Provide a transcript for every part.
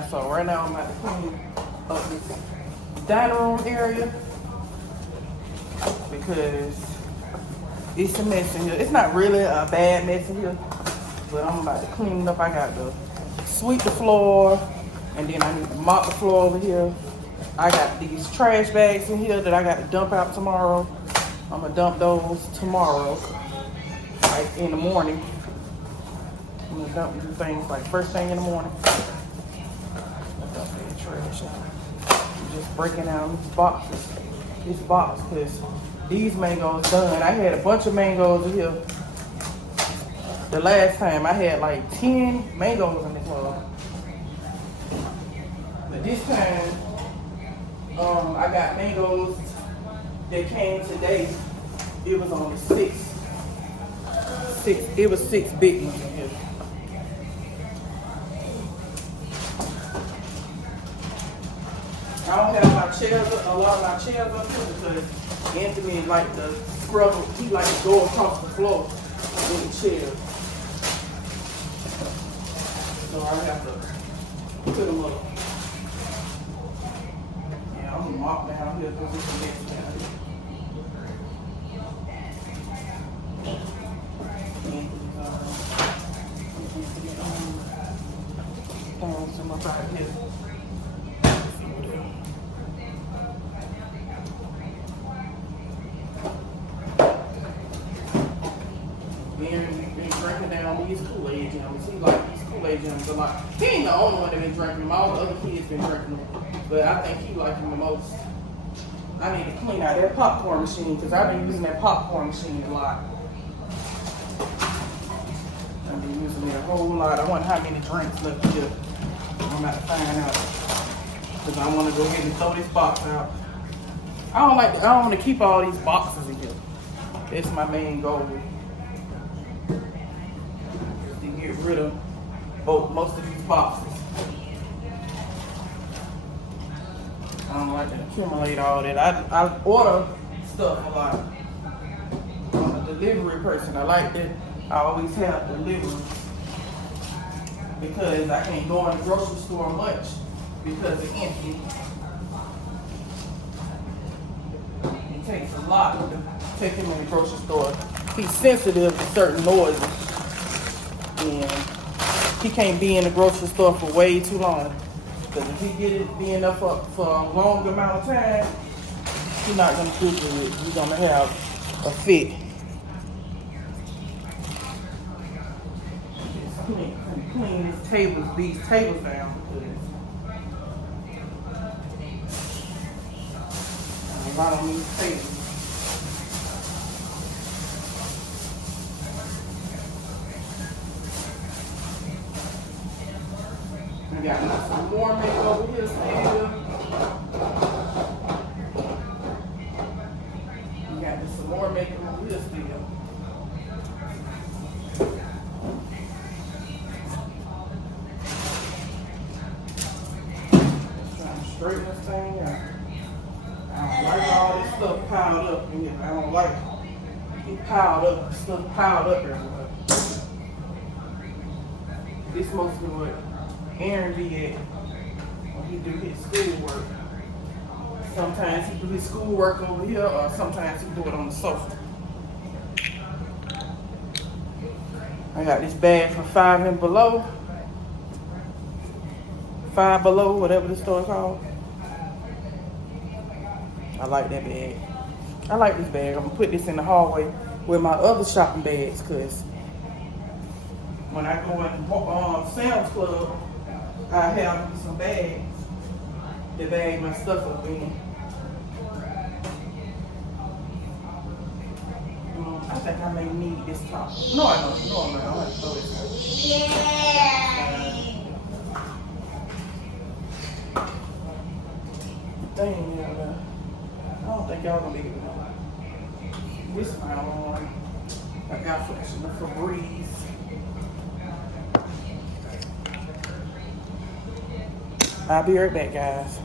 guys. So right now I'm about to clean up this dining room area because it's a mess in here. It's not really a bad mess in here, but I'm about to clean it up. I got to sweep the floor, and then I need to mop the floor over here. I got these trash bags in here that I got to dump out tomorrow. I'm gonna dump those tomorrow, like in the morning. I'm gonna dump these things like first thing in the morning. Dump that trash out. I'm just breaking down these boxes. This box, because these mangoes done. I had a bunch of mangoes in here. The last time I had like 10 mangoes in the club. But this time, I got mangoes that came today. It was only six. It was 6 big ones in here. I don't have my chairs, a lot of my chairs up here because Anthony like to scrub, he like to go across the floor in the chair. So I have to put them up. Yeah, I'm gonna mop down here because it's a mess down here. Throwing some up out here. Been drinking down these Kool-Aid gems. He like these Kool-Aid gems a lot. He ain't the only one that been drinking them. All the other kids been drinking them. But I think he like them the most. I need to clean out that popcorn machine because I've been using that popcorn machine a lot. I've been using it a whole lot. I wonder how many drinks left here. I'm about to find out. Because I want to go ahead and throw this box out. I don't want to keep all these boxes in here. That's my main goal. To get rid of most of these boxes. I don't like to accumulate all that. I order stuff a lot. I'm a delivery person. I like that I always have delivery because I can't go in the grocery store much because it's empty. It takes a lot to take him in the grocery store. He's sensitive to certain noises and he can't be in the grocery store for way too long. Because if he be in there for a long amount of time, he's not going to do good. He's going to have a fit. Just clean these tables down. A lot on these tables. We got some more make over here still. We got some more makeup over here still. Just trying to straighten this thing out. I don't like all this stuff piled up in here. I don't like it piled up, stuff piled up everywhere. This mostly what Aaron be at when he do his schoolwork. Sometimes he do his schoolwork over here, or sometimes he do it on the sofa. I got this bag from Five and Below. Five Below, whatever the store is called. I like that bag. I like this bag. I'm gonna put this in the hallway with my other shopping bags, cause when I go in Sam's Club, I have some bags to bag my stuff up in. I think I may need this top. No, I don't. No, I'm not. I'm gonna throw this out. Dang, yeah. I don't think y'all gonna be able to know. This my on. I got flashing the Febreze. I'll be right back, guys.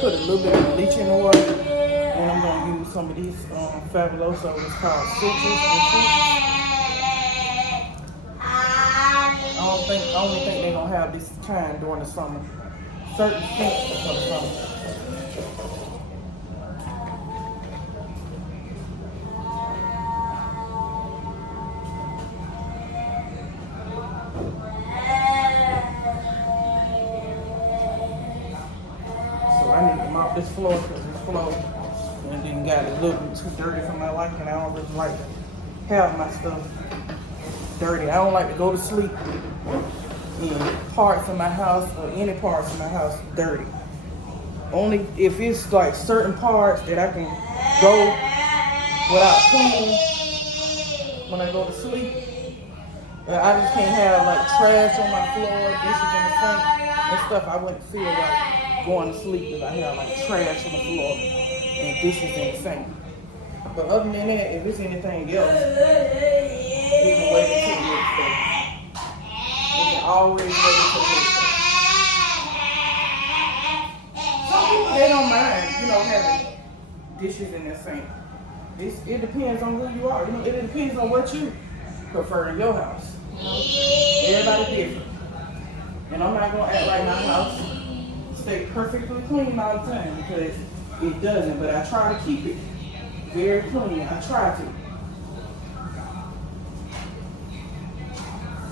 put a little bit of bleaching water, and I'm gonna use some of these Fabuloso. It's called citrus and fruits. I only think they're gonna have this kind during the summer. Certain scents for the summer. So I need to mop this floor because this floor and then got it a little bit too dirty for my liking. I don't really like to have my stuff dirty. I don't like to go to sleep in parts of my house or any parts of my house dirty. Only if it's like certain parts that I can go without cleaning when I go to sleep. I just can't have like trash on my floor, dishes in the sink and stuff. I wouldn't feel like going to sleep if I had like trash on the floor and dishes in the sink. But other than that, if it's anything else, you can wait until the next day. You can always wait until the next day. Some people, they don't mind, having dishes in their sink. It depends on who you are. It depends on what you prefer in your house. Everybody's different. And I'm not going to act like my house stay perfectly clean all the time because it doesn't. But I try to keep it very clean. I try to.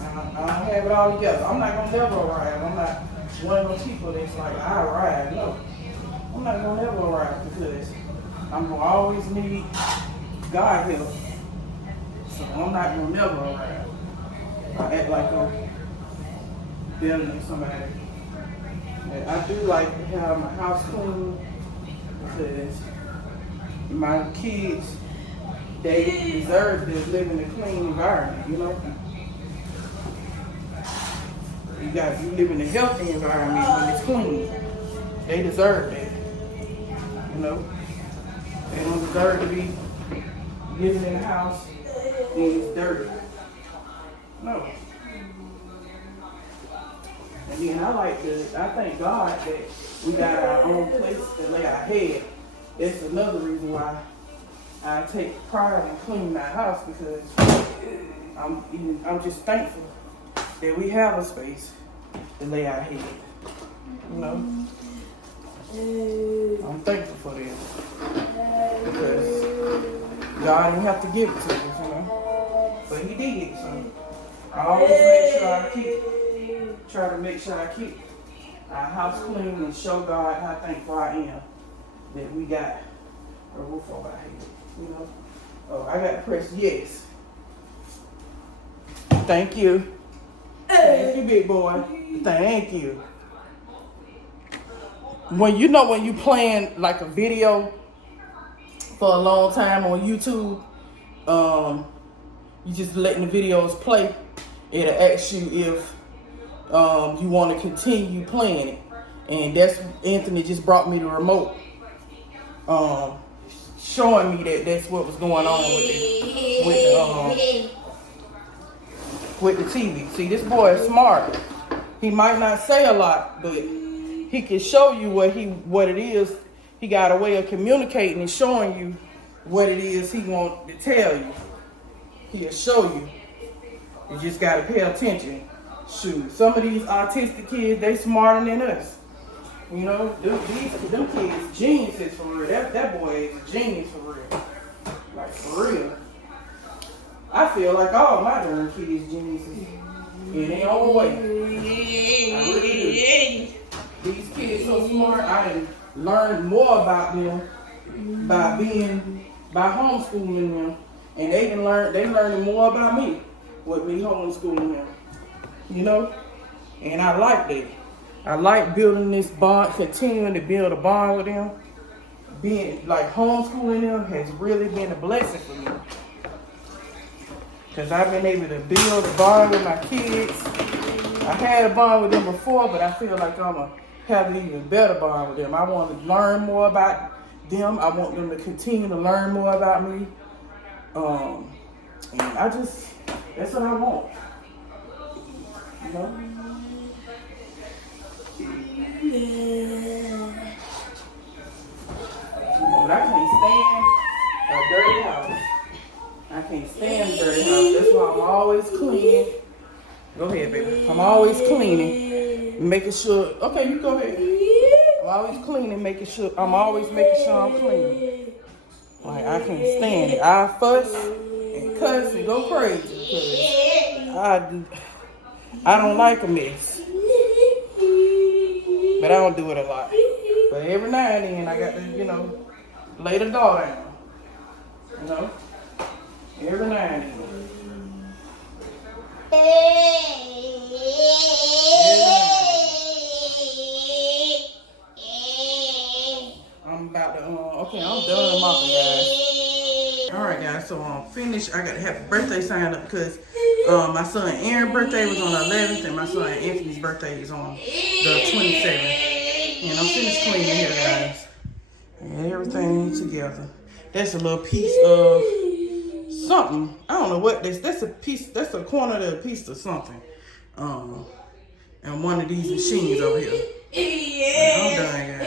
I don't have it all together. I'm not going to never arrive. I'm not one of those people that's like, I arrive. No. I'm not going to never arrive because I'm going to always need God help. So I'm not going to never arrive. I act like I'm better than somebody. And I do like to have my house clean because my kids, they deserve to live in a clean environment, You live in a healthy environment when it's clean. They deserve that. They don't deserve to be living in a house and it's dirty. No. And then I thank God that we got our own place to lay our head. That's another reason why I take pride in cleaning my house because I'm just thankful that we have a space to lay our head. I'm thankful for that because God didn't have to give it to us, but He did. So I always try to make sure I keep our house clean and show God how thankful I am that we got a roof over our head. Oh, I got to press yes. Thank you. Thank you, big boy. Thank you. When you playing like a video for a long time on YouTube, you just letting the videos play. It'll ask you if you want to continue playing it, and that's Anthony just brought me the remote, showing me that that's what was going on with the TV. See, this boy is smart. He might not say a lot, but he can show you what it is. He got a way of communicating and showing you what it is he wants to tell you. He'll show you. You just gotta pay attention. Shoot, some of these autistic kids, they smarter than us. Them kids geniuses for real. That boy is a genius for real. Like for real. I feel like all my darn kids geniuses in their own way. I really do. These kids so smart. I done learned more about them by homeschooling them, and they learning more about me with me homeschooling them. And I like that. I like building this bond, continuing to build a bond with them. Being like homeschooling them has really been a blessing for me. Because I've been able to build a bond with my kids. I had a bond with them before, but I feel like I'm going to have an even better bond with them. I want to learn more about them. I want them to continue to learn more about me. And that's what I want. Go ahead, baby. I'm always cleaning, making sure. Okay, you go ahead. I'm always cleaning, making sure. I'm always making sure I'm clean. Like, I can't stand it. I fuss and cuss and go crazy because I don't like a mess. But I don't do it a lot. But every now and then I got to, you know, lay the door down. You know? Every now and then. I'm about to, okay, I'm done mopping, guys. Alright, guys, so I'm finished. I got to have a birthday sign up because my son Aaron's birthday was on the 11th and my son Anthony's birthday is on the 27th. And I'm finished cleaning here, guys. And everything together. That's a little piece of something. I don't know what this. That's a piece. That's a corner of a piece of something. And one of these machines over here. I'm done, guys.